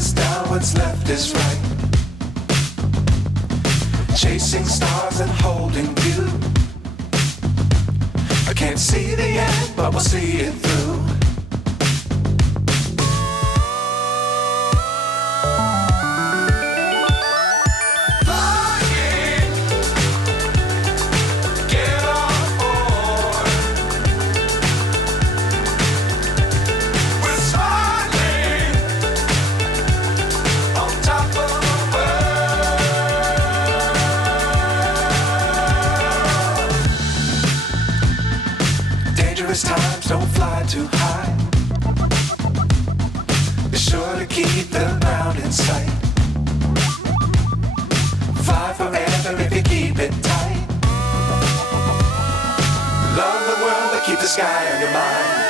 is down, what's left is right. Chasing stars and holding you. I can't see the end, but we'll see it through. Dangerous times, don't fly too high. Be sure to keep the ground in sight. Fly forever if you keep it tight. Love the world, but keep the sky on your mind.